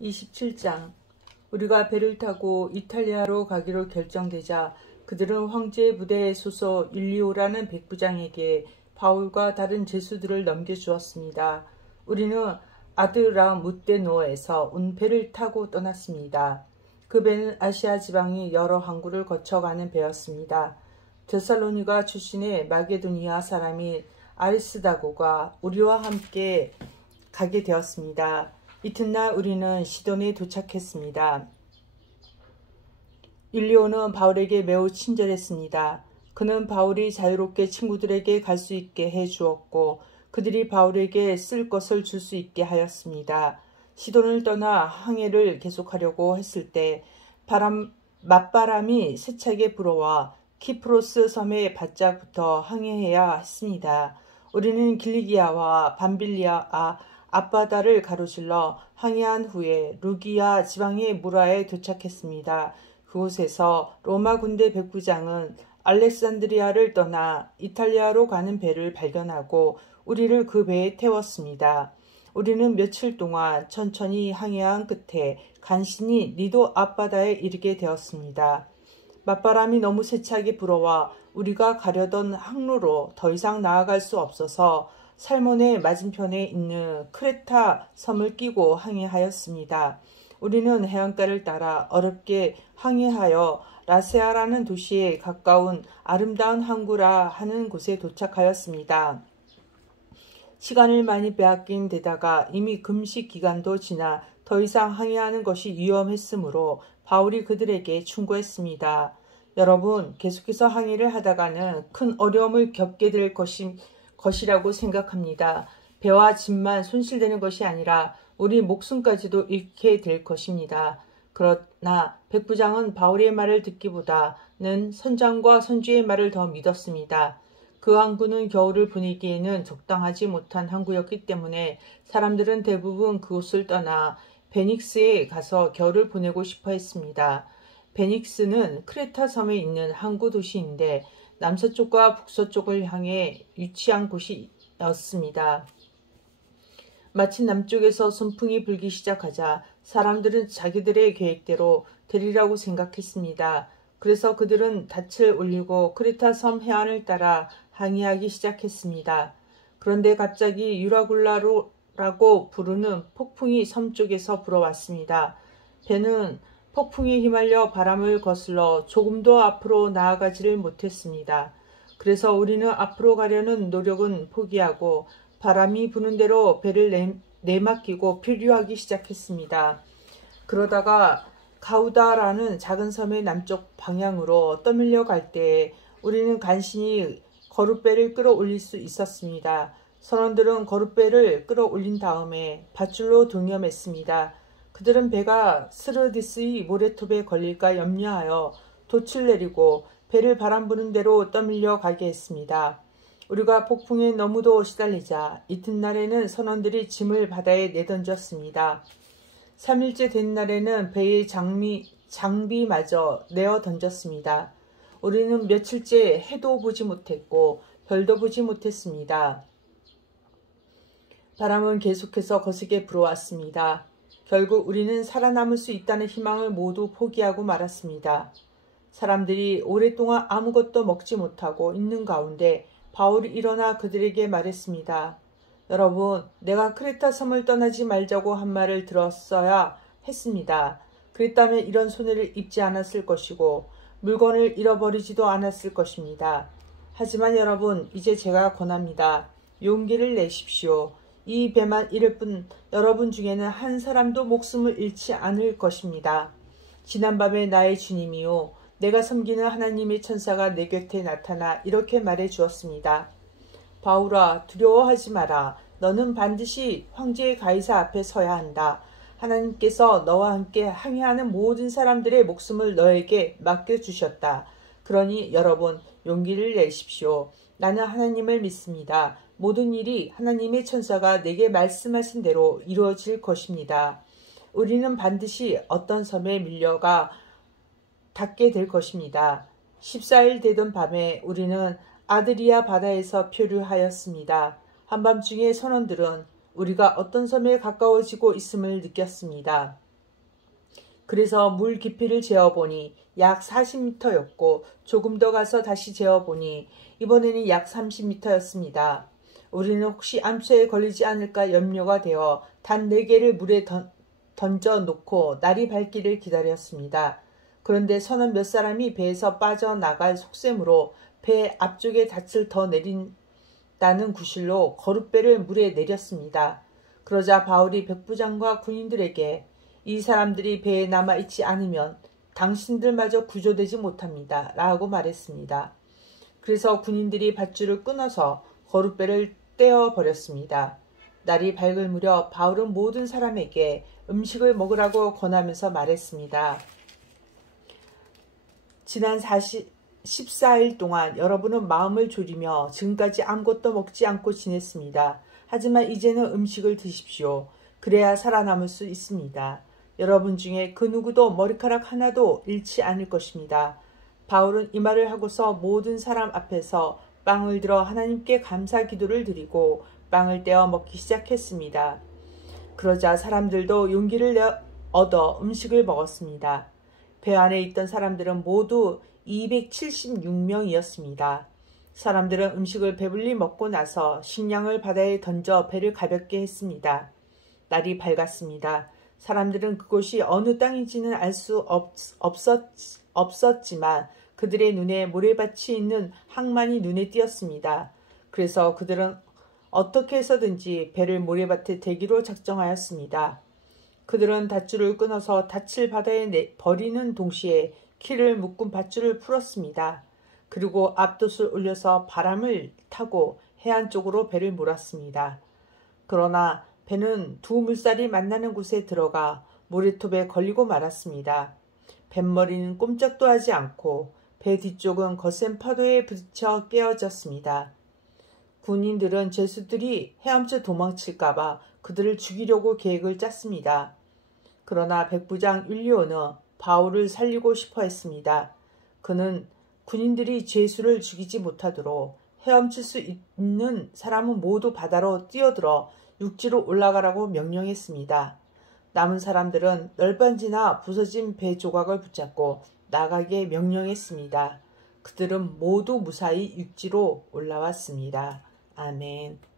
27장. 우리가 배를 타고 이탈리아로 가기로 결정되자 그들은 황제의 부대의 소속 율리오라는 백부장에게 바울과 다른 죄수들을 넘겨주었습니다. 우리는 아드라무떼노에서 온 배를 타고 떠났습니다. 그 배는 아시아 지방의 여러 항구를 거쳐가는 배였습니다. 데살로니가 출신의 마게도니아 사람인 아리스다고가 우리와 함께 가게 되었습니다. 이튿날 우리는 시돈에 도착했습니다. 율리오는 바울에게 매우 친절했습니다. 그는 바울이 자유롭게 친구들에게 갈 수 있게 해주었고 그들이 바울에게 쓸 것을 줄 수 있게 하였습니다. 시돈을 떠나 항해를 계속하려고 했을 때 맞바람이 세차게 불어와 키프로스 섬에 바짝 붙어 항해해야 했습니다. 우리는 길리기아와 밤빌리아 앞바다를 가로질러 항해한 후에 루기아 지방의 무라에 도착했습니다. 그곳에서 로마 군대 백부장은 알렉산드리아를 떠나 이탈리아로 가는 배를 발견하고 우리를 그 배에 태웠습니다. 우리는 며칠 동안 천천히 항해한 끝에 간신히 니도 앞바다에 이르게 되었습니다. 맞바람이 너무 세차게 불어와 우리가 가려던 항로로 더 이상 나아갈 수 없어서 살몬의 맞은편에 있는 크레타 섬을 끼고 항해하였습니다. 우리는 해안가를 따라 어렵게 항해하여 라세아라는 도시에 가까운 아름다운 항구라 하는 곳에 도착하였습니다. 시간을 많이 빼앗긴 데다가 이미 금식 기간도 지나 더 이상 항해하는 것이 위험했으므로 바울이 그들에게 충고했습니다. 여러분, 계속해서 항해를 하다가는 큰 어려움을 겪게 될 것이라고 생각합니다. 배와 짐만 손실되는 것이 아니라 우리 목숨까지도 잃게 될 것입니다. 그러나 백부장은 바울의 말을 듣기보다는 선장과 선주의 말을 더 믿었습니다. 그 항구는 겨울을 보내기에는 적당하지 못한 항구였기 때문에 사람들은 대부분 그곳을 떠나 베닉스에 가서 겨울을 보내고 싶어 했습니다. 베닉스는 크레타 섬에 있는 항구 도시인데 남서쪽과 북서쪽을 향해 위치한 곳이었습니다. 마침 남쪽에서 선풍이 불기 시작하자 사람들은 자기들의 계획대로 되리라고 생각했습니다. 그래서 그들은 닻을 올리고 크레타 섬 해안을 따라 항해하기 시작했습니다. 그런데 갑자기 유라굴라라고 부르는 폭풍이 섬 쪽에서 불어왔습니다. 배는 폭풍에 휘말려 바람을 거슬러 조금도 앞으로 나아가지를 못했습니다. 그래서 우리는 앞으로 가려는 노력은 포기하고 바람이 부는 대로 배를 내맡기고漂流하기 시작했습니다. 그러다가 가우다라는 작은 섬의 남쪽 방향으로 떠밀려 갈 때에 우리는 간신히 거룻배를 끌어올릴 수 있었습니다. 선원들은 거룻배를 끌어올린 다음에 밧줄로 동여맸습니다. 그들은 배가 스르디스의 모래톱에 걸릴까 염려하여 돛을 내리고 배를 바람 부는 대로 떠밀려 가게 했습니다. 우리가 폭풍에 너무도 시달리자 이튿날에는 선원들이 짐을 바다에 내던졌습니다. 3일째 된 날에는 배의 장비마저 내어 던졌습니다. 우리는 며칠째 해도 보지 못했고 별도 보지 못했습니다. 바람은 계속해서 거세게 불어왔습니다. 결국 우리는 살아남을 수 있다는 희망을 모두 포기하고 말았습니다. 사람들이 오랫동안 아무것도 먹지 못하고 있는 가운데 바울이 일어나 그들에게 말했습니다. 여러분, 내가 크레타 섬을 떠나지 말자고 한 말을 들었어야 했습니다. 그랬다면 이런 손해를 입지 않았을 것이고 물건을 잃어버리지도 않았을 것입니다. 하지만 여러분, 이제 제가 권합니다. 용기를 내십시오. 이 배만 잃을 뿐 여러분 중에는 한 사람도 목숨을 잃지 않을 것입니다. 지난밤에 나의 주님이요 내가 섬기는 하나님의 천사가 내 곁에 나타나 이렇게 말해 주었습니다. 바울아, 두려워하지 마라. 너는 반드시 황제의 가이사 앞에 서야 한다. 하나님께서 너와 함께 항해하는 모든 사람들의 목숨을 너에게 맡겨주셨다. 그러니 여러분, 용기를 내십시오. 나는 하나님을 믿습니다. 모든 일이 하나님의 천사가 내게 말씀하신 대로 이루어질 것입니다. 우리는 반드시 어떤 섬에 밀려가 닿게 될 것입니다. 14일 되던 밤에 우리는 아드리아 바다에서漂流하였습니다. 한밤중에 선원들은 우리가 어떤 섬에 가까워지고 있음을 느꼈습니다. 그래서 물 깊이를 재어보니 약 40m였고 조금 더 가서 다시 재어보니 이번에는 약 30m였습니다. 우리는 혹시 암초에 걸리지 않을까 염려가 되어 단 4개를 물에 던져 놓고 날이 밝기를 기다렸습니다. 그런데 서너 몇 사람이 배에서 빠져나갈 속셈으로 배 앞쪽에 닻을 더 내린다는 구실로 거룻배를 물에 내렸습니다. 그러자 바울이 백부장과 군인들에게 이 사람들이 배에 남아있지 않으면 당신들마저 구조되지 못합니다. 라고 말했습니다. 그래서 군인들이 밧줄을 끊어서 거룻배를 떼어버렸습니다. 날이 밝을 무렵 바울은 모든 사람에게 음식을 먹으라고 권하면서 말했습니다. 지난 14일 동안 여러분은 마음을 졸이며 지금까지 아무것도 먹지 않고 지냈습니다. 하지만 이제는 음식을 드십시오. 그래야 살아남을 수 있습니다. 여러분 중에 그 누구도 머리카락 하나도 잃지 않을 것입니다. 바울은 이 말을 하고서 모든 사람 앞에서 빵을 들어 하나님께 감사 기도를 드리고 빵을 떼어 먹기 시작했습니다. 그러자 사람들도 용기를 얻어 음식을 먹었습니다. 배 안에 있던 사람들은 모두 276명이었습니다. 사람들은 음식을 배불리 먹고 나서 식량을 바다에 던져 배를 가볍게 했습니다. 날이 밝았습니다. 사람들은 그곳이 어느 땅인지는 알 수 없었지만 그들의 눈에 모래밭이 있는 항만이 눈에 띄었습니다. 그래서 그들은 어떻게 해서든지 배를 모래밭에 대기로 작정하였습니다. 그들은 밧줄을 끊어서 닻을 바다에 버리는 동시에 키를 묶은 밧줄을 풀었습니다. 그리고 앞돛을 올려서 바람을 타고 해안 쪽으로 배를 몰았습니다. 그러나 배는 두 물살이 만나는 곳에 들어가 모래톱에 걸리고 말았습니다. 뱃머리는 꼼짝도 하지 않고 배 뒤쪽은 거센 파도에 부딪혀 깨어졌습니다. 군인들은 죄수들이 헤엄쳐 도망칠까봐 그들을 죽이려고 계획을 짰습니다. 그러나 백부장 율리오는 바울을 살리고 싶어 했습니다. 그는 군인들이 죄수를 죽이지 못하도록 헤엄칠 수 있는 사람은 모두 바다로 뛰어들어 육지로 올라가라고 명령했습니다. 남은 사람들은 널빤지나 부서진 배 조각을 붙잡고 나가게 명령했습니다. 그들은 모두 무사히 육지로 올라왔습니다. 아멘.